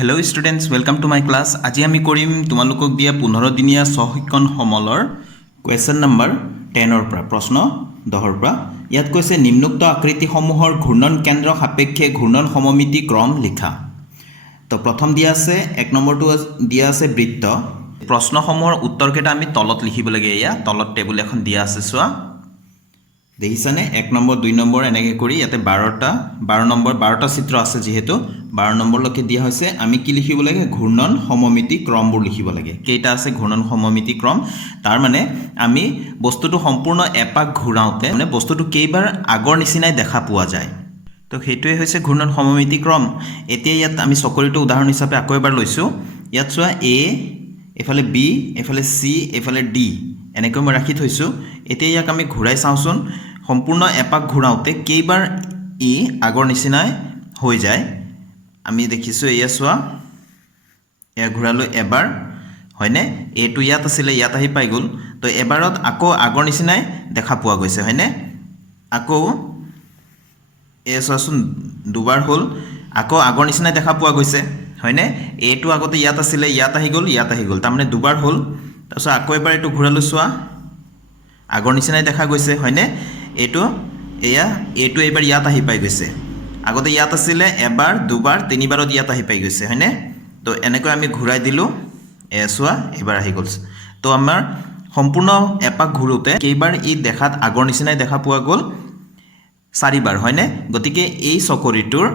Hello students welcome to my class. आज आमी करिम तुमालोকক दिया 15 दिनिया सहिकन समलर क्वेश्चन नम्बर 10 পৰা प्रश्न 10 পৰা ইয়াত কৈছে নিম্নোক্ত আকৃতিসমূহৰ ঘূৰ্ণন কেন্দ্ৰ সাপেক্ষে ঘূৰ্ণন সমমিতি ক্ৰম লিখা। তো প্ৰথম দিয়া আছে 1 নম্বৰটো দিয়া আছে বৃত্ত। প্ৰশ্নসমূহৰ উত্তৰকেইটা আমি তলত লিখিব লাগে। ইয়া তলত টেবুল এখন দিয়া আছে চোৱা দেখিছানে 1 নম্বৰ 2 নম্বৰ এনেকৈ কৰি ইয়াতে 12 নম্বৰ 12টা চিত্ৰ আছে যেহেতু 12 নম্বৰলৈকে দিয়া হৈছে। আমি কি লিখিব লাগে ঘূৰ্ণন সমমিতি ক্ৰমবোৰ লিখিব লাগে। কেইটা আছে ঘূৰ্ণন সমমিতি ক্ৰম তাৰ মানে আমি বস্তুটো সম্পূৰ্ণ এপাক ঘূৰাওঁতে মানে বস্তুটো কেইবাৰ আগৰ নিচিনাই দেখা পোৱা যায়। তো সেইটোৱে হৈছে ঘূৰ্ণন সমমিতি ক্ৰম। এতিয়া ইয়াত আমি চকৰিটো উদাহৰণ হিচাপে আকৌ এবাৰ লৈছোঁ। ইয়াত চোৱা এ এফালে বি এফালে সি এফালে ডি এনেকৈ মই ৰাখি থৈছোঁ। এতিয়া ইয়াক আমি ঘূৰাই চাওঁচোন সম্পূৰ্ণ এপাক ঘূৰাওঁতে কেইবাৰ ই আগৰ নিচিনাই হৈ যায়। আমি দেখিছোঁ এয়া চোৱা এয়া ঘূৰালৈ এবাৰ হয়নে এইটো ইয়াত আছিলে ইয়াত আহি পাই গ'ল। তো এবাৰত আকৌ আগৰ নিচিনাই দেখা পোৱা গৈছে হয়নে। আকৌ এয়া চোৱাচোন দুবাৰ হ'ল আকৌ আগৰ নিচিনাই দেখা পোৱা গৈছে হয়নে। এইটো আগতে ইয়াত আছিলে ইয়াত আহি গ'ল তাৰমানে দুবাৰ হ'ল। তাৰপিছত আকৌ এবাৰ এইটো ঘূৰালৈ চোৱা আগৰ নিচিনাই দেখা গৈছে হয়নে। এইটো এইবাৰ ইয়াত আহি পাই গৈছে আগতে ইয়াত আছিলে এবাৰ দুবাৰ তিনিবাৰত ইয়াত আহি পাই গৈছে হয়নে। তো এনেকৈ আমি ঘূৰাই দিলোঁ চোৱা এবাৰ আহি গ'ল। তো আমাৰ সম্পূৰ্ণ এপাক ঘূৰোঁতে কেইবাৰ ই দেখাত আগৰ নিচিনাই দেখা পোৱা গ'ল 4বাৰ হয়নে। গতিকে এই চকৰিটোৰ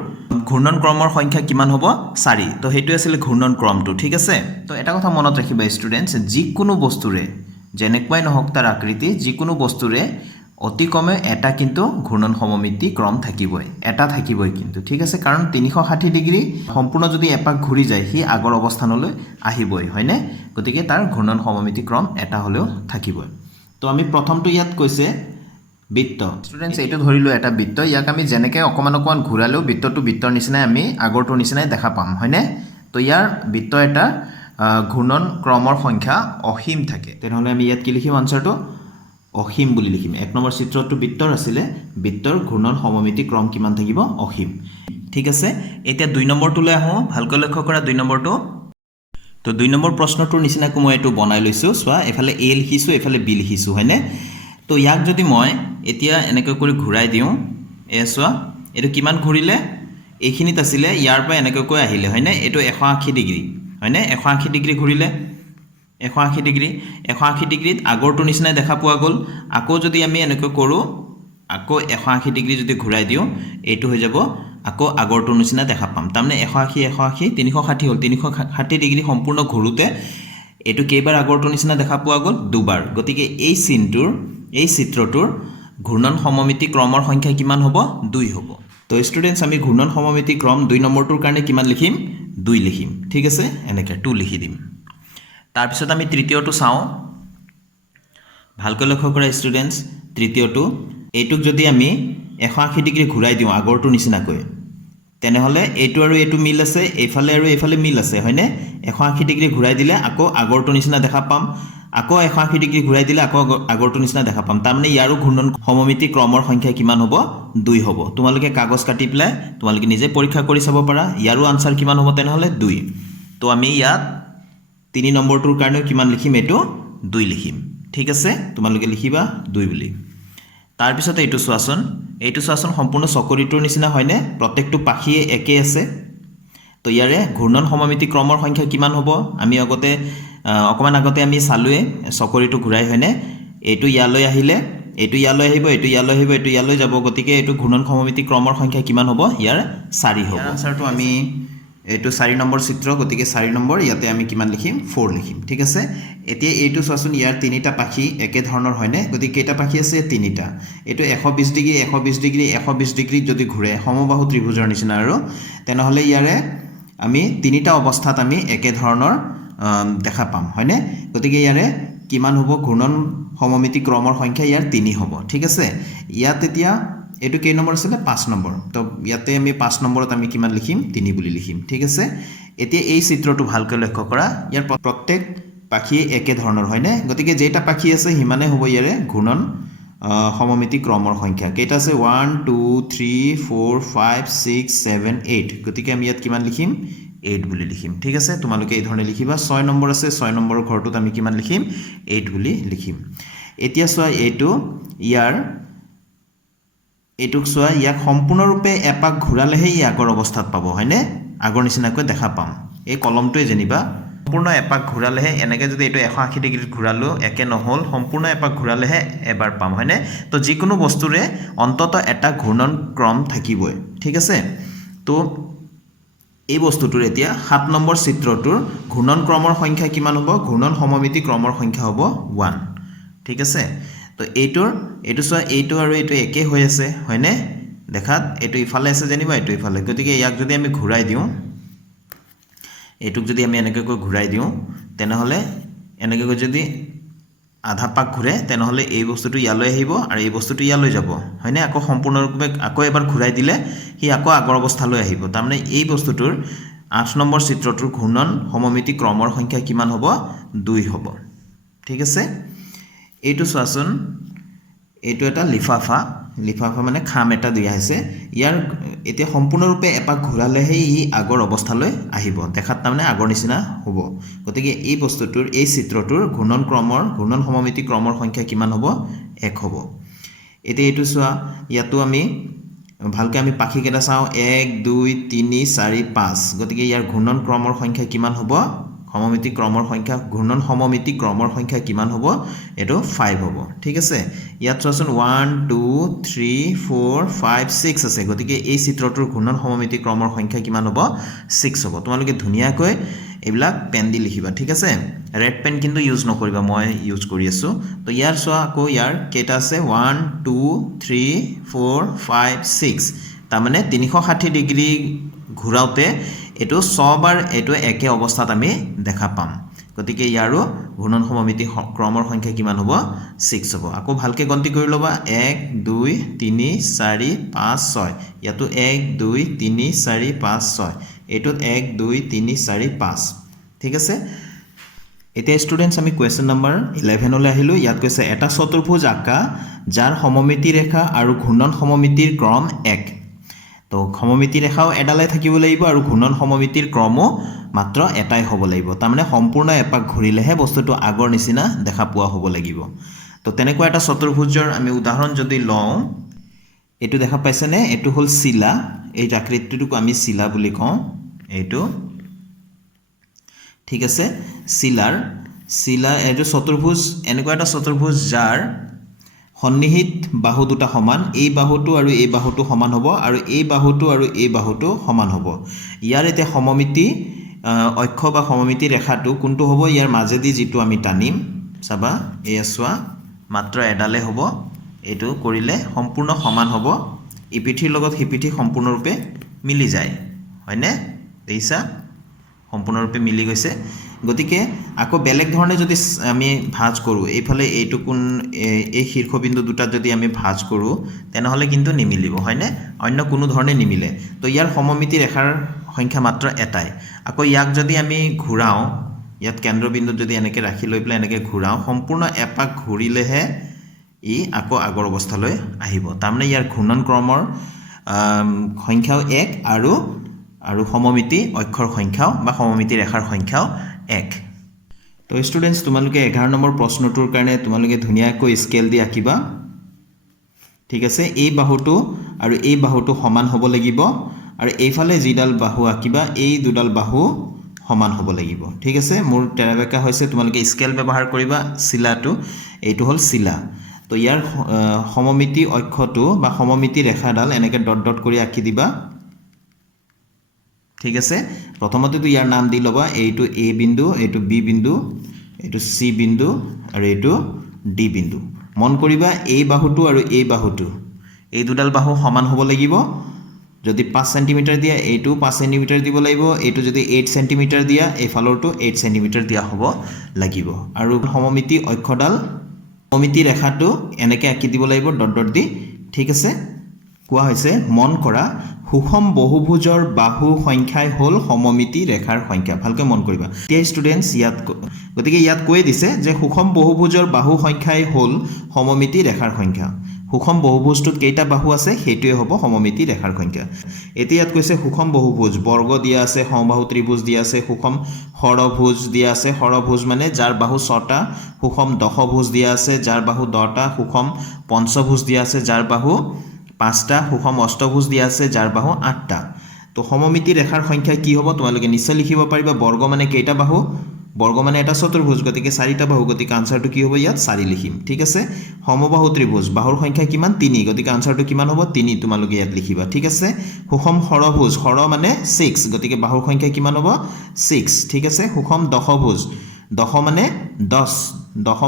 ঘূৰ্ণন ক্ৰমৰ সংখ্যা কিমান হ'ব 4। তো সেইটো আছিলে ঘূৰ্ণন ক্ৰমটো ঠিক আছে। তো এটা কথা মনত ৰাখিবা ষ্টুডেণ্টছ যিকোনো বস্তুৰে যেনেকুৱাই নহওক তাৰ আকৃতি যিকোনো বস্তুৰে অতি কমে এটা কিন্তু ঘূৰ্ণন সমমিতি ক্ৰম থাকিবই এটা থাকিবই কিন্তু ঠিক আছে। কাৰণ 360 ডিগ্ৰী সম্পূৰ্ণ যদি এপাক ঘূৰি যায় সি আগৰ অৱস্থানলৈ আহিবই হয়নে। গতিকে তাৰ ঘূৰ্ণন সমমিতি ক্ৰম এটা হ'লেও থাকিবই। তো আমি প্ৰথমটো ইয়াত কৈছে বৃত্ত ষ্টুডেণ্টছ এইটো ধৰিলোঁ এটা বৃত্ত। ইয়াক আমি যেনেকৈ অকণমান ঘূৰালেও বৃত্তৰ নিচিনাই আমি আগৰটোৰ নিচিনাই দেখা পাম হয়নে। তো ইয়াৰ বৃত্ত এটা ঘূৰ্ণন ক্ৰমৰ সংখ্যা অসীম থাকে। তেনেহ'লে আমি ইয়াত কি লিখিম আনচাৰটো অসীম বুলি লিখিম। 1 নম্বৰ চিত্ৰটো বৃত্তৰ আছিলে বৃত্তৰ ঘূৰ্ণন সমমিতি ক্ৰম কিমান থাকিব অসীম ঠিক আছে। এতিয়া 2 নম্বৰটোলৈ আহোঁ ভালকৈ লক্ষ্য কৰা 2 নম্বৰটো। তো 2 নম্বৰ প্ৰশ্নটোৰ নিচিনাকৈ মই এইটো বনাই লৈছোঁ চোৱা এফালে এ লিখিছোঁ এফালে বি লিখিছোঁ হয়নে। তো ইয়াক যদি মই এতিয়া এনেকৈ কৰি ঘূৰাই দিওঁ চোৱা এইটো কিমান ঘূৰিলে এইখিনিত আছিলে ইয়াৰ পৰা এনেকৈ আহিলে হয়নে। এইটো 180 ডিগ্ৰী হয়নে 180 ডিগ্ৰী ঘূৰিলে 180 ডিগ্ৰীত আগৰটোৰ নিচিনাই দেখা পোৱা গ'ল। আকৌ যদি আমি এনেকৈ কৰোঁ আকৌ 180 ডিগ্ৰী যদি ঘূৰাই দিওঁ এইটো হৈ যাব আকৌ আগৰটোৰ নিচিনা দেখা পাম। তাৰমানে 180 360 হ'ল 360 ডিগ্ৰী সম্পূৰ্ণ ঘূৰোঁতে এইটো কেইবাৰ আগৰটোৰ নিচিনা দেখা পোৱা গ'ল দুবাৰ। গতিকে এই চিত্ৰটোৰ ঘূৰ্ণন সমমিতি ক্ৰমৰ সংখ্যা কিমান হ'ব 2 হ'ব। তো ষ্টুডেণ্টছ আমি ঘূৰ্ণন সমমিতি ক্ৰম 2 নম্বৰটোৰ কাৰণে কিমান লিখিম 2 লিখিম ঠিক আছে। এনেকৈ 2 লিখি দিম। তাৰপিছত আমি তৃতীয়টো চাওঁ ভালকৈ লক্ষ্য কৰা ষ্টুডেণ্টছ। তৃতীয়টো এইটোক যদি আমি 180 ডিগ্ৰী ঘূৰাই দিওঁ আগৰটোৰ নিচিনাকৈ তেনেহ'লে এইটো আৰু এইটো মিল আছে এইফালে আৰু এইফালে মিল আছে হয়নে। 180 ডিগ্ৰী ঘূৰাই দিলে আকৌ আগৰটোৰ নিচিনা দেখা পাম আকৌ 180 ডিগ্ৰী ঘূৰাই দিলে আকৌ আগৰটোৰ নিচিনা দেখা পাম। তাৰমানে ইয়াৰো ঘূৰ্ণন সমমিতি ক্ৰমৰ সংখ্যা কিমান হ'ব 2 হ'ব। তোমালোকে কাগজ কাটি পেলাই তোমালোকে নিজে পৰীক্ষা কৰি চাব পাৰা ইয়াৰো আনচাৰ কিমান হ'ব তেনেহ'লে 2। তো আমি ইয়াত 3 নম্বৰটোৰ কাৰণেও কিমান লিখিম এইটো 2 লিখিম ঠিক আছে। তোমালোকে লিখিবা 2 বুলি। তাৰপিছত এইটো চোৱাচোন সম্পূৰ্ণ চকৰিটোৰ নিচিনা হয়নে প্ৰত্যেকটো পাখিয়ে একে আছে। তো ইয়াৰে ঘূৰ্ণন সমমিতি ক্ৰমৰ সংখ্যা কিমান হ'ব আমি অকণমান আগতে আমি চালোৱে চকৰিটো ঘূৰাই হয়নে। এইটো ইয়ালৈ আহিলে এইটো ইয়ালৈ আহিব এইটো ইয়ালৈ আহিব এইটো ইয়ালৈ যাব। গতিকে এইটো ঘূৰ্ণন সমমিতি ক্ৰমৰ সংখ্যা কিমান হ'ব ইয়াৰ 4 হ'ব। আনচাৰটো আমি এইটো 4 নম্বৰ চিত্ৰ গতিকে 4 নম্বৰ ইয়াতে আমি কিমান লিখিম 4 লিখিম ঠিক আছে। এতিয়া এইটো চোৱাচোন ইয়াৰ 3টা পাখি একে ধৰণৰ হয়নে। গতিকে কেইটা পাখি আছে 3টা। এইটো 120 ডিগ্ৰী 120 ডিগ্ৰী 120 ডিগ্ৰীত যদি ঘূৰে সমবাহু ত্ৰিভুজৰ নিচিনা আৰু তেনেহ'লে ইয়াৰে আমি 3টা অৱস্থাত আমি একে ধৰণৰ দেখা পাম হয়নে। গতিকে ইয়াৰে কিমান হ'ব ঘূৰ্ণন সমমিতি ক্ৰমৰ সংখ্যা ইয়াৰ 3 হ'ব ঠিক আছে। ইয়াত এতিয়া এইটো কেই নম্বৰ আছিলে 5 নম্বৰ। তো ইয়াতে আমি 5 নম্বৰত আমি কিমান লিখিম 3 বুলি লিখিম ঠিক আছে। এতিয়া এই চিত্ৰটো ভালকৈ লক্ষ্য কৰা ইয়াৰ প্ৰত্যেক পাখিয়ে একে ধৰণৰ হয়নে। গতিকে যেইটা পাখি আছে সিমানে হ'ব ইয়াৰে ঘূৰ্ণন সমমিতি ক্ৰমৰ সংখ্যা কেইটা আছে 1 2 3 4 5 6 7 8 গতিকে আমি ইয়াত কিমান লিখিম 8 বুলি লিখিম ঠিক আছে তোমালোকে এই ধৰণে লিখিবা 6 নম্বৰ আছে 6 নম্বৰৰ ঘৰটোত আমি কিমান লিখিম 8 বুলি লিখিম এতিয়া চোৱা এইটো ইয়াৰ এইটুক চোৱা ইয়াক সম্পূৰ্ণৰূপে এপাক ঘূৰালেহে ই আগৰ অৱস্থাত পাব হয়নে আগৰ নিচিনাকৈ দেখা পাম এই কলমটোৱে যেনিবা সম্পূৰ্ণ এপাক ঘূৰালেহে এনেকৈ যদি এইটো 180 ডিগ্ৰীত ঘূৰালো একে নহল সম্পূৰ্ণ এপাক ঘূৰালেহে এবাৰ পাম হয়নে তো যিকোনো বস্তুৰে অন্তত এটা ঘূৰ্ণন ক্ৰম থাকিবই ঠিক আছে তো এই বস্তুটোৰ এতিয়া 7 নম্বৰ চিত্ৰটোৰ ঘূৰ্ণন ক্ৰমৰ সংখ্যা কিমান হ'ব ঘূৰ্ণন সমমিতি ক্ৰমৰ সংখ্যা হ'ব 1 ঠিক আছে তো এইটো চোৱা এইটো আৰু এইটো একে হৈ আছে হয়নে দেখাত এইটো ইফালে আছে যেনিবা এইটো ইফালে গতিকে ইয়াক যদি আমি ঘূৰাই দিওঁ এইটুক যদি আমি এনেকৈ ঘূৰাই দিওঁ তেনেহলে এনেকৈ যদি আধা পাক ঘূৰে তেনেহলে এই বস্তুটো ইয়ালৈ আহিব আৰু এই বস্তুটো ইয়ালৈ যাব হয়নে আকৌ সম্পূৰ্ণৰূপে আকৌ এবাৰ ঘূৰাই দিলে হি আকৌ আগৰ অৱস্থালৈ আহিব তাৰমানে এই বস্তুটোৰ 8 নম্বৰ চিত্ৰটোৰ ঘূৰ্ণন সমমিতি ক্ৰমৰ সংখ্যা কিমান হ'ব 2 হ'ব ঠিক আছে এইটো চোৱাচোন এইটো এটা লিফাফা মানে খাম এটা দিয়া আছে ইয়াৰ এতিয়া সম্পূৰ্ণৰূপে এপাক ঘূৰালেহে ই আগৰ অৱস্থালৈ আহিব দেখাত তাৰমানে আগৰ নিচিনা হ'ব গতিকে এই বস্তুটোৰ এই চিত্ৰটোৰ ঘূৰ্ণন সমমিতি ক্ৰমৰ সংখ্যা কিমান হ'ব 1 হ'ব এতিয়া এইটো চোৱা ইয়াতো আমি ভালকৈ আমি পাখি কেইটা চাওঁ 1 2 3 4 5 গতিকে ইয়াৰ ঘূৰ্ণন ক্ৰমৰ সংখ্যা কিমান হ'ব সমমিতি ক্ৰমৰ সংখ্যা ঘূৰ্ণন সমমিতি ক্ৰমৰ সংখ্যা কিমান হ'ব এটো 5 হ'ব ঠিক আছে ইয়াত চোৱাচোন 1 2 3 4 5 6 আছে গতিকে এই চিত্ৰটোৰ ঘূৰ্ণন সমমিতি ক্ৰমৰ সংখ্যা কিমান হ'ব 6 হ'ব তোমালোকে ধুনিয়াকৈ এইবিলাক পেন দি লিখিবা ঠিক আছে ৰেড পেন কিন্তু ইউজ নকৰিবা মই ইউজ কৰি আছো তো ইয়াৰ চোৱা আকৌ ইয়াৰ কেইটা আছে 1 2 3 4 5 6 তাৰমানে 360 ডিগ্ৰী ঘূৰাওতে এটো সবাৰ এটো একে অৱস্থাত আমি দেখা পাম গতিকে ইয়াৰো ঘূৰ্ণন সমমিতি ক্ৰমৰ সংখ্যা কিমান হ'ব 6 হ'ব আকৌ ভালকে গন্তি কৰি লবা 1 2 3 4 5 6 ইয়াতো 1 2 3 4 5 6 এটোত 1 2 3 4 5 ঠিক আছে এতিয়া স্টুডেন্টস আমি কোৱেশ্চন নম্বৰ 11 লৈ আহিলো ইয়াত কৈছে এটা চতুৰ্ভুজ আঁকা যাৰ সমমিতি ৰেখা আৰু ঘূৰ্ণন সমমিতিৰ ক্ৰম 1 তো সমমিতি ৰেখাও এডালাই থাকিব লাগিব আৰু ঘূৰ্ণন সমমিতিৰ ক্ৰমও মাত্ৰ এটাই হ'ব লাগিব তাৰমানে সম্পূৰ্ণ এপাক ঘূৰিলেহে বস্তুটো আগৰ নিচিনা দেখা পোৱা হ'ব লাগিব তো তেনেকুৱা এটা চতুৰ্ভুজৰ আমি উদাহৰণ যদি লওঁ এটো দেখা পাইছে নে এটো হল শিলা এই আকৃতিটোক আমি শিলা বুলি কওঁ এটো ঠিক আছে শিলা এটো চতুৰ্ভুজ এনেকুৱা এটা চতুৰ্ভুজ যাৰ সন্নিহিত বাহু দুটা সমান এই বাহুটো আৰু এই বাহুটো সমান হ'ব আৰু এই বাহুটো আৰু এই বাহুটো সমান হ'ব ইয়াৰ এতিয়া সমমিতি অক্ষ বা সমমিতি ৰেখাটো কোনটো হ'ব ইয়াৰ মাজেদি যেটো আমি টানিম চাবা এই চোৱা মাত্ৰ এডালে হ'ব এটো কৰিলে সম্পূৰ্ণ সমান হ'ব ইপিঠিৰ লগত হিপিঠি সম্পূৰ্ণৰূপে মিলি যায় হয়নে দেইছা সম্পূৰ্ণৰূপে মিলি গৈছে গতিকে আকৌ বেলেগ ধৰণে যদি আমি ভাঁজ কৰো এইফালে এইটো কোন এই শীৰ্ষবিন্দু দুটা যদি আমি ভাঁজ কৰো তেনেহলে কিন্তু নিমিলিব হয়নে অন্য কোনো ধৰণে নিমিলে তো ইয়াৰ সমমিতি ৰেখাৰ সংখ্যা মাত্ৰ এটাই আকৌ ইয়াক যদি আমি ঘূৰাও ইয়াত কেন্দ্ৰবিন্দুত যদি এনেকৈ ৰাখি লৈ পেলাই এনেকৈ ঘূৰাও সম্পূৰ্ণ এপাক ঘূৰিলেহে ই আকৌ আগৰ অৱস্থালৈ আহিব তাৰমানে ইয়াৰ ঘূৰ্ণন ক্ৰমৰ সংখ্যাও 1 আৰু সমমিতি অক্ষৰ সংখ্যাও বা সমমিতি ৰেখাৰ সংখ্যাও 1 তো স্টুডেন্টস তোমালোকে 11 নম্বৰ প্ৰশ্নটোৰ কাৰণে তোমালোকে ধুনিয়াকৈ স্কেল দি আঁকিবা ঠিক আছে এই বাহুটো আৰু এই বাহুটো সমান হ'ব লাগিব আৰু এইফালে যিডাল বাহু আঁকিবা এই দুডাল বাহু সমান হ'ব লাগিব ঠিক আছে মোৰ টেৰাবেকা হৈছে তোমালোকে স্কেল ব্যৱহাৰ কৰিবা শিলাটো এইটো হল শিলা তো ইয়াৰ সমমিতি অক্ষটো বা সমমিতি ৰেখাডাল এনেকৈ ডট ডট কৰি আঁকি দিবা ঠিক আছে প্ৰথমতে তো ইয়াৰ নাম দি লবা এইটো এ বিন্দু এইটো বি বিন্দু এইটো সি বিন্দু আৰু এইটো ডি বিন্দু মন কৰিবা এই বাহুটো আৰু এই বাহুটো এই দুডাল বাহু সমান হ'ব লাগিব যদি 5 সেমি দিয়া এইটো 5 সেমি দিব লাগিব এইটো যদি 8 সেমি দিয়া এই ফালৰটো 8 সেমি দিয়া হ'ব লাগিব আৰু সমমিতি অক্ষডাল সমমিতি ৰেখাটো এনেকৈ আঁকি দিব লাগিব ডট ডট দি ঠিক আছে কোৱা হৈছে মন কৰা সুষম বহুভুজৰ বাহু সংখ্যাই হল সমমিতি ৰেখাৰ সংখ্যা ভালকৈ মন কৰিবা তে স্টুডেন্টস ইয়াত গতিকে ইয়াত কৈ দিছে যে সুষম বহুভুজৰ বাহু সংখ্যাই হল সমমিতি ৰেখাৰ সংখ্যা সুষম বহুভুজটোত কেইটা বাহু আছে সেইটোৱে হ'ব সমমিতি ৰেখাৰ সংখ্যা এতিয়া ইয়াত কৈছে সুষম বহুভুজ বৰ্গ দিয়া আছে সমবাহু ত্ৰিভুজ দিয়া আছে সুষম ষড়ভুজ দিয়া আছে ষড়ভুজ মানে যাৰ বাহু 6টা সুষম দশভুজ দিয়া আছে যাৰ বাহু 10টা সুষম পঞ্চভুজ দিয়া আছে যাৰ বাহু 5টা সুষম অষ্টভুজ দিয়া আছে যাৰ বাহু 8টা তো সমমিতি ৰেখাৰ সংখ্যা কি হ'ব তোমালোকে নিশ্চয় লিখিব পাৰিবা বৰ্গ মানে কেইটা বাহু বৰ্গ মানে এটা চতুৰ্ভুজ গতিকে 4টা বাহু গতিকে আনসাৰটো কি হ'ব ইয়াত 4 লিখিম ঠিক আছে সমবাহু ত্ৰিভুজ বাহুৰ সংখ্যা কিমান 3 গতিকে আনসাৰটো কিমান হ'ব 3 তোমালোকে ইয়াত লিখিবা ঠিক আছে সুষম ষড়ভুজ ষড় মানে 6 গতিকে বাহুৰ সংখ্যা কিমান হ'ব 6 ঠিক আছে সুষম দশভুজ দশ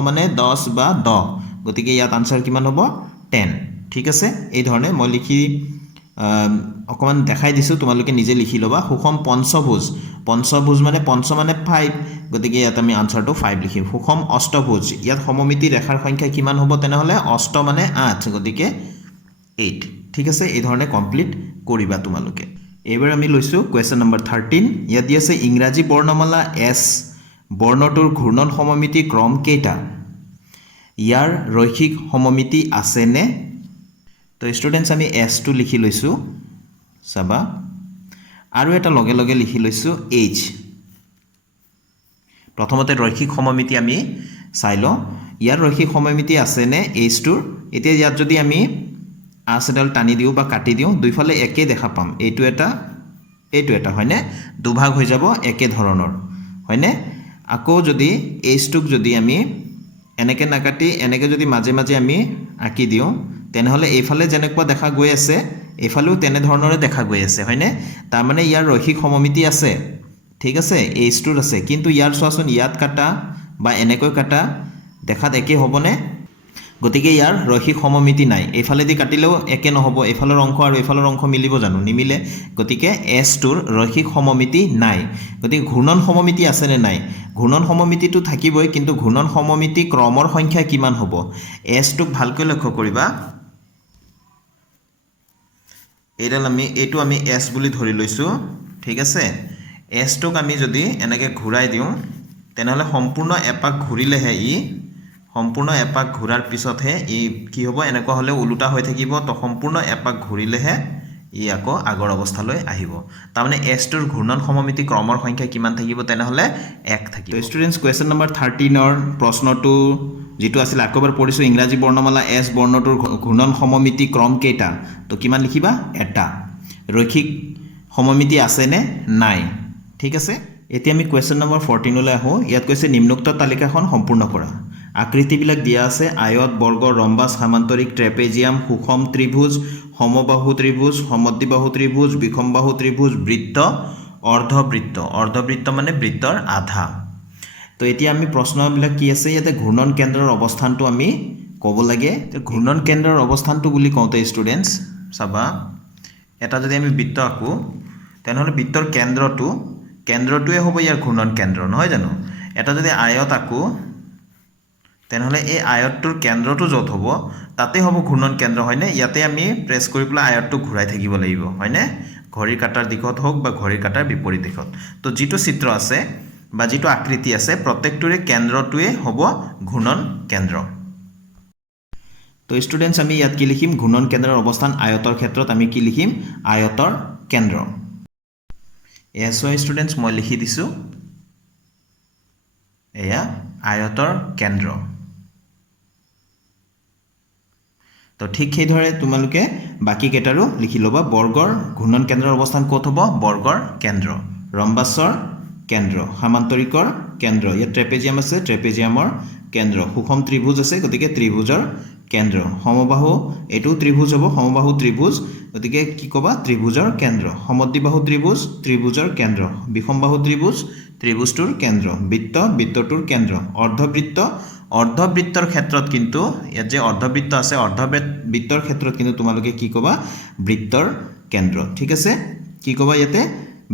মানে 10 বা 10 গতিকে ইয়াত আনসাৰ কিমান হ'ব 10 ঠিক আছে এই ধৰণে মই লিখি অকমান দেখাই দিছো তোমালোকে নিজে লিখি লবা সুষম পঞ্চভুজ মানে পঞ্চ মানে 5 গতিকে ইয়াত আমি আনসাৰটো 5 লিখিম সুষম অষ্টভুজ ইয়াত সমমিতি ৰেখাৰ সংখ্যা কিমান হ'ব তেনেহলে অষ্ট মানে 8 গতিকে 8 ঠিক আছে এই ধৰণে কমপ্লিট কৰিবা তোমালোকে এবাৰ আমি লৈছো কোৱেশ্চন নম্বৰ 13 ইয়াত আছে ইংৰাজী বৰ্ণমালা এছ বৰ্ণটোৰ ঘূৰ্ণন সমমিতি ক্ৰম কেইটা ইয়াৰ ৰৈখিক সমমিতি আছে নে তো স্টুডেন্টস আমি এস টো লিখি লৈছো সাবা আৰু এটা লগে লগে লিখি লৈছো এইচ প্ৰথমতে ৰৈখিক সমমিতি আমি চাই ল ইয়াৰ ৰৈখিক সমমিতি আছে নে এইচ টোৰ এতিয়া ইয়াত যদি আমি আচডাল টানি দিও বা কাটি দিও দুইফালে একে দেখা পাম এইটো এটা হয়নে দুভাগ হৈ যাব একে ধৰণৰ হয়নে আকৌ যদি এইচ টোক যদি আমি এনেকে নাকাটি এনেকে যদি মাজে মাজে আমি আঁকি দিও তেনেহলে এইফালে যেনেকুৱা দেখা গৈ আছে এইফালেও তেনে ধৰণৰে দেখা গৈ আছে হয়নে তাৰ মানে ইয়াৰ ৰৈখিক সমমিতি আছে ঠিক আছে এইচ টোৰ আছে কিন্তু ইয়াৰ চোৱাচোন ইয়াত কাটা বা এনেকৈ কাটা দেখাত একে হ'বনে গতিকে ইয়াৰ ৰৈখিক সমমিতি নাই এইফালেদি কাটিলেও একে নহব এইফালৰ অংশ আৰু এইফালৰ অংশ মিলিব জানো নিমিলে গতিকে এছ টোৰ ৰৈখিক সমমিতি নাই গতিকে ঘূৰ্ণন সমমিতি আছে নে নাই ঘূৰ্ণন সমমিতিটো থাকিবই কিন্তু ঘূৰ্ণন সমমিতি ক্ৰমৰ সংখ্যা কিমান হ'ব এছ টোক ভালকৈ লক্ষ্য কৰিবা এইটো আমি এছ বুলি ধৰি লৈছো ঠিক আছে এছ টোক আমি যদি এনেকে ঘূৰাই দিও তেনেহলে সম্পূৰ্ণ এপাক ঘূৰিলেহে সম্পূৰ্ণ এপাক ঘূৰাৰ পিছতহে কি হ'ব এনেকুৱা হলে উলুটা হৈ থাকিব তো সম্পূৰ্ণ এপাক ঘূৰিলেহে আকৌ আগৰ অৱস্থালৈ আহিব তাৰমানে এছ টোৰ ঘূৰ্ণন সমমিতি ক্ৰমৰ সংখ্যা কিমান থাকিব তেনেহলে 1 থাকিব তো স্টুডেন্টস কোৱেশ্চন নম্বৰ 13 ৰ প্ৰশ্নটো যেটো আছিল আকবাৰ পঢ়িছো ইংৰাজী বৰ্ণমালা এছ বৰ্ণটোৰ ঘূৰ্ণন সমমিতি ক্ৰম কেইটা তো কিমান লিখিবা এটা ৰৈখিক সমমিতি আছে নে নাই ঠিক আছে এতিয়া আমি কোৱেশ্চন নম্বৰ 14 লৈ আহো ইয়াত কৈছে নিম্নোক্ত তালিকাখন সম্পূৰ্ণ কৰা আকৃতিবিলাক দিয়া আছে আয়ত বৰ্গ ৰম্বাস সামান্তৰিক ট্ৰেপেজিয়াম সুষম ত্ৰিভুজ সমবাহু ত্ৰিভুজ সমদ্বিবাহু ত্ৰিভুজ বিষমবাহু ত্ৰিভুজ বৃত্ত অৰ্ধবৃত্ত মানে বৃত্তৰ আধা তো এতিয়া আমি প্ৰশ্নবিলাক কি আছে ইয়াতে ঘূৰ্ণন কেন্দ্ৰৰ অৱস্থানটো আমি ক'ব লাগে তো ঘূৰ্ণন কেন্দ্ৰৰ অৱস্থানটো বুলি কওঁতে স্টুডেন্টস চাবা এটা যদি আমি বৃত্ত আঁকো তেনেহলে বৃত্তৰ কেন্দ্ৰটোৱে হ'ব ইয়াৰ ঘূৰ্ণন কেন্দ্ৰ নহয় জানো এটা যদি আয়ত আঁকো তেনেহলে এই আয়তটোৰ কেন্দ্ৰটো য'ত হ'ব তাতে হ'ব ঘূৰ্ণন কেন্দ্ৰ হয়নে ইয়াতে আমি প্ৰেছ কৰি পেলাই আয়তটো ঘূৰাই থাকিব লাগিব হয়নে ঘড়ীৰ কাটাৰ দিশত হোক বা ঘড়ীৰ কাটাৰ বিপৰীত দিশত তো যেটো চিত্ৰ আছে বা যেটো আকৃতি আছে প্ৰত্যেকটোৰে কেন্দ্ৰটোৱে হ'ব ঘূৰ্ণন কেন্দ্ৰ তো স্টুডেন্টস আমি ইয়াত কি লিখিম ঘূৰ্ণন কেন্দ্ৰৰ অৱস্থান আয়তৰ ক্ষেত্ৰত আমি কি লিখিম আয়তৰ কেন্দ্ৰ এছও স্টুডেন্টস মই লিখি দিছো এয়া আয়তৰ কেন্দ্ৰ তো ঠিক সেই ধৰে তোমালোকে বাকি কেটাৰো লিখি লবা বৰ্গৰ ঘূৰ্ণন কেন্দ্ৰৰ অৱস্থান ক'ত হ'ব বৰ্গৰ কেন্দ্ৰ ৰম্বাসৰ কেন্দ্ৰ সামান্তৰিকৰ কেন্দ্ৰ ইয়াত ট্ৰেপেজিয়াম আছে ট্ৰেপেজিয়ামৰ কেন্দ্ৰ সুষম ত্ৰিভুজ আছে গতিকে ত্ৰিভুজৰ কেন্দ্ৰ সমবাহু এটো ত্ৰিভুজ হ'ব সমবাহু ত্ৰিভুজ গতিকে কি কবা ত্ৰিভুজৰ কেন্দ্ৰ সমদ্বিবাহু ত্ৰিভুজ ত্ৰিভুজৰ কেন্দ্ৰ বিষমবাহু ত্ৰিভুজ ত্ৰিভুজটোৰ কেন্দ্ৰ বৃত্তটোৰ কেন্দ্ৰ অৰ্ধবৃত্তৰ ক্ষেত্ৰত কিন্তু ইয়াত যে অৰ্ধবৃত্ত আছে অৰ্ধবৃত্তৰ ক্ষেত্ৰত কিন্তু তোমালোকে কি কবা বৃত্তৰ কেন্দ্ৰ ঠিক আছে কি কবা ইয়াতে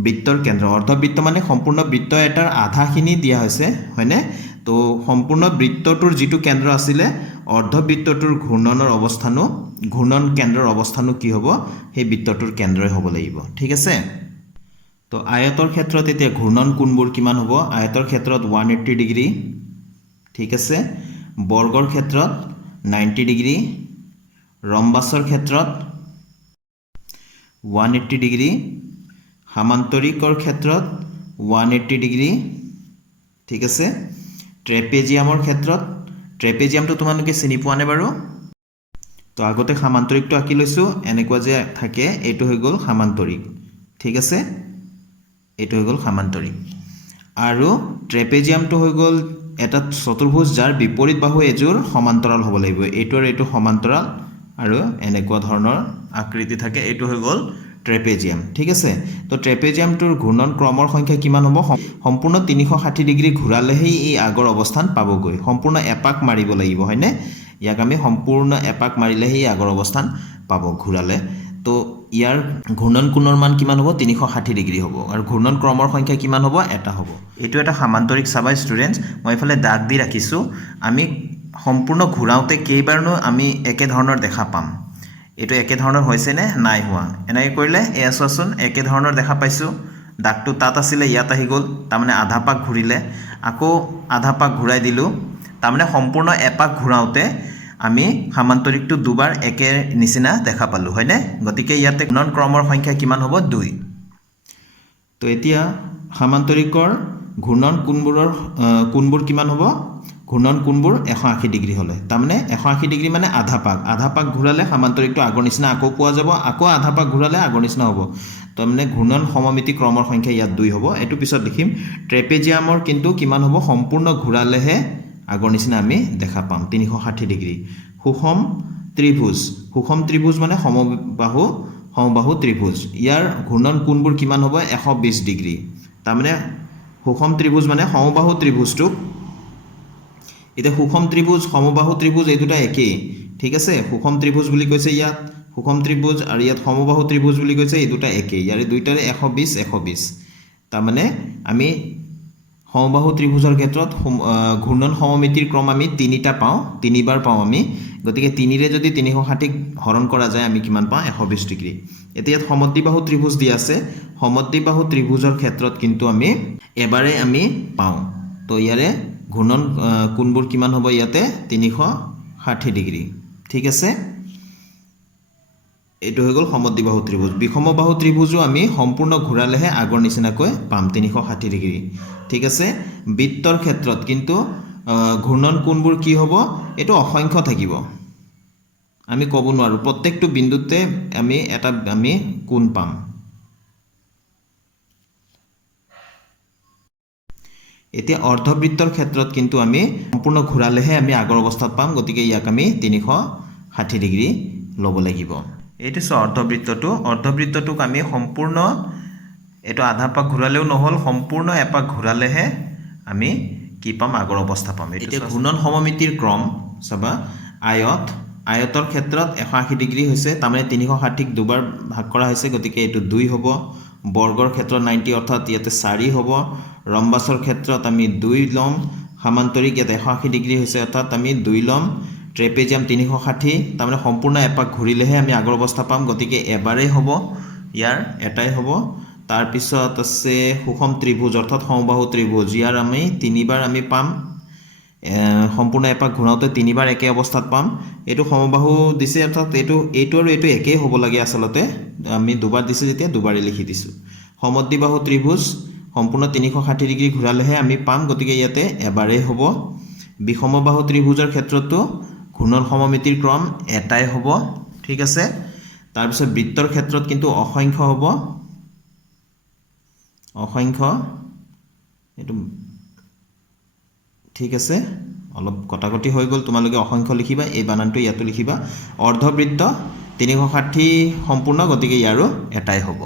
বৃত্তৰ কেন্দ্ৰ অৰ্ধবৃত্ত মানে সম্পূৰ্ণ বৃত্ত এটাৰ আধাখিনি দিয়া হৈছে হয়নে তো সম্পূৰ্ণ বৃত্তটোৰ যেটো কেন্দ্ৰ আছিল অৰ্ধবৃত্তটোৰ ঘূৰ্ণন কেন্দ্ৰৰ অৱস্থানো কি হ'ব সেই বৃত্তটোৰ কেন্দ্ৰই হ'ব লাগিব ঠিক আছে তো আয়তৰ ক্ষেত্ৰত এতিয়া ঘূৰ্ণন কোণবোৰ কিমান হ'ব আয়তৰ ক্ষেত্ৰত 180 ডিগ্ৰী ঠিক আছে বৰ্গৰ ক্ষেত্ৰত 90 ডিগ্ৰী ৰম্বাছৰ ক্ষেত্ৰত 180 ডিগ্ৰী সামান্তৰিকৰ ক্ষেত্ৰত 180 ডিগ্ৰী ঠিক আছে ট্ৰেপেজিয়ামৰ ক্ষেত্ৰত ট্ৰেপেজিয়ামটো তোমালোকে চিনি পোৱা নে বাৰু তো আগতে সামান্তৰিকটো আঁকি লৈছো এনেকুৱা যে থাকে এইটো হৈ গ'ল সামান্তৰিক ঠিক আছে এইটো হৈ গ'ল সামান্তৰিক আৰু ট্ৰেপেজিয়ামটো হৈ গ'ল এটা চতুৰ্ভুজ যাৰ বিপৰীত বাহু এজোৰ সমান্তৰাল হ'ব লাগিব এইটো আৰু এইটো সমান্তৰাল আৰু এনেকুৱা ধৰণৰ আকৃতি থাকে এইটো হৈ গ'ল ট্ৰেপেজিয়াম ঠিক আছে তো ট্ৰেপেজিয়ামটোৰ ঘূৰ্ণন ক্ৰমৰ সংখ্যা কিমান হ'ব সম্পূৰ্ণ 360 ডিগ্ৰী ঘূৰালেহে এই আগৰ অৱস্থান পাবগৈ সম্পূৰ্ণ এপাক মাৰিব লাগিব হয়নে ইয়াক আমি সম্পূৰ্ণ এপাক মাৰিলেহে এই আগৰ অৱস্থান পাব ঘূৰালে তো ইয়াৰ ঘূৰ্ণন কোণৰ মান কিমান হ'ব 360 ডিগ্ৰী হ'ব আৰু ঘূৰ্ণন ক্ৰমৰ সংখ্যা কিমান হ'ব এটা হ'ব এইটো এটা সামান্তৰিক চাবা ষ্টুডেন্টস মই ইফালে দাগ দি ৰাখিছো আমি সম্পূৰ্ণ ঘূৰাওতে কেইবাৰনো আমি একে ধৰণৰ দেখা পাম এইটো একে ধৰণৰ হৈছে নে নাই হোৱা এনেকৈ কৰিলে এয়া চোৱাচোন একে ধৰণৰ দেখা পাইছো দাগটো তাত আছিলে ইয়াত আহি গ'ল তাৰমানে আধা পাক ঘূৰিলে আকৌ আধা পাক ঘূৰাই দিলো তাৰমানে সম্পূৰ্ণ এপাক ঘূৰাওতে আমি সামান্তৰিকটো দুবাৰ একে নিচিনা দেখা পালো হয়নে গতিকে ইয়াতে ঘূৰ্ণন ক্ৰমৰ সংখ্যা কিমান হ'ব 2 তো এতিয়া সামান্তৰিকৰ ঘূৰ্ণন কোণবোৰ কিমান হ'ব ঘূৰ্ণন কোণবোৰ 180 ডিগ্ৰী হ'লে তাৰমানে 180 ডিগ্ৰী মানে আধা পাক ঘূৰালে সামান্তৰিকটো আগৰ নিচিনা আকৌ পোৱা যাব আকৌ আধা পাক ঘূৰালে আগৰ নিচিনা হ'ব তাৰমানে ঘূৰ্ণন সমমিতি ক্ৰমৰ সংখ্যা ইয়াত 2 হ'ব এইটো পিছত লিখিম ট্ৰেপেজিয়ামৰ কিন্তু কিমান হ'ব সম্পূৰ্ণ ঘূৰালেহে আগৰ নিচিনা আমি দেখা পাম 360 ডিগ্ৰী সুষম ত্ৰিভুজ মানে সমবাহু ত্ৰিভুজ ইয়াৰ ঘূৰ্ণন কোণবোৰ কিমান হ'ব 120 ডিগ্ৰী তাৰমানে সুষম ত্ৰিভুজ মানে সমবাহু ত্ৰিভুজটো এটা সুষম ত্ৰিভুজ সমবাহু ত্ৰিভুজ এই দুটা একেই ঠিক আছে সুষম ত্ৰিভুজ বুলি কৈছে ইয়াত সুষম ত্ৰিভুজ আৰু ইয়াত সমবাহু ত্ৰিভুজ বুলি কৈছে এই দুটা একেই ইয়াৰে দুইটাৰে 120 তাৰমানে আমি সমবাহু ত্ৰিভুজৰ ক্ষেত্ৰত ঘূৰ্ণন সমমিতিৰ ক্ৰম আমি তিনিবাৰ পাওঁ আমি গতিকে 3 ৰে যদি 360 হৰণ কৰা যায় আমি কিমান পাওঁ 120 ডিগ্ৰী এতিয়া সমদ্বিবাহু ত্ৰিভুজ দি আছে সমদ্বিবাহু ত্ৰিভুজৰ ক্ষেত্ৰত কিন্তু আমি এবাৰে আমি পাওঁ তো ইয়াৰে ঘূৰ্ণন কোণবোৰ কিমান হ'ব ইয়াতে 360 ডিগ্ৰী ঠিক আছে এইটো হৈ গ'ল সমদ্বিবাহু ত্ৰিভুজ বিষমবাহু ত্ৰিভুজো আমি সম্পূৰ্ণ ঘূৰালেহে আগৰ নিচিনাকৈ পাম 360 ডিগ্ৰী ঠিক আছে বৃত্তৰ ক্ষেত্ৰত কিন্তু ঘূৰ্ণন কোণবোৰ কি হ'ব এইটো অসংখ্য থাকিব আমি ক'ব নোৱাৰো প্ৰত্যেকটো বিন্দুতে আমি কোণ পাম এতিয়া অৰ্ধবৃত্তৰ ক্ষেত্ৰত কিন্তু আমি সম্পূৰ্ণ ঘূৰালেহে আমি আগৰ অৱস্থাত পাম গতিকে ইয়াক আমি 360 ডিগ্ৰী ল'ব লাগিব এইটো অৰ্ধবৃত্তটোক আমি সম্পূৰ্ণ এইটো আধা পাক ঘূৰালেও নহ'ল সম্পূৰ্ণ এপাক ঘূৰালেহে আমি কি পাম আগৰ অৱস্থা পাম এতিয়া ঘূৰ্ণন সমমিতিৰ ক্ৰম চাবা আয়তৰ ক্ষেত্ৰত 180 ডিগ্ৰী হৈছে তাৰমানে 360ক দুবাৰ ভাগ কৰা হৈছে গতিকে এইটো 2 হ'ব বৰ্গৰ ক্ষেত্ৰত 90 অৰ্থাৎ ইয়াতে 4 হ'ব ৰম্বাছৰ ক্ষেত্ৰত আমি 2 ল'ম সামান্তৰিক ইয়াতে 180 ডিগ্ৰী হৈছে অৰ্থাৎ আমি 2 ল'ম ট্ৰেপেজিয়াম 360 তাৰমানে সম্পূৰ্ণ এপাক ঘূৰিলেহে আমি আগৰ অৱস্থা পাম গতিকে এবাৰেই হ'ব ইয়াৰ এটাই হ'ব তাৰ পিছত আছে সুষম ত্ৰিভুজ অৰ্থাৎ সমবাহু ত্ৰিভুজ ইয়াৰ আমি 3বাৰ আমি পাম সম্পূৰ্ণ এপাক ঘূৰাওতে 3বাৰ একে অৱস্থাত পাম এইটো সমবাহু দিছে অৰ্থাৎ এইটো আৰু এইটো একেই হ'ব লাগে আসলতে আমি দুবাৰ দিছে যেতিয়া দুবাৰই লিখি দিছো সমদ্বিবাহু ত্ৰিভুজ সম্পূৰ্ণ 360 ডিগ্ৰী ঘূৰালেহে আমি পাম গতিকে ইয়াতে এবাৰেই হ'ব বিষমবাহু ত্ৰিভুজৰ ক্ষেত্ৰতো ঘূৰ্ণন সমমিতিৰ ক্ৰম এটাই হ'ব ঠিক আছে তাৰ পিছত বৃত্তৰ ক্ষেত্ৰত কিন্তু অসংখ্য হ'ব এইটো ঠিক আছে অলপ কটাকটি হৈ গ'ল তোমালোকে অসংখ্য লিখিবা এই বানানটো ইয়াতো লিখিবা অৰ্ধবৃত্ত 360 সম্পূৰ্ণ গতিকে ইয়াৰো এটাই হ'ব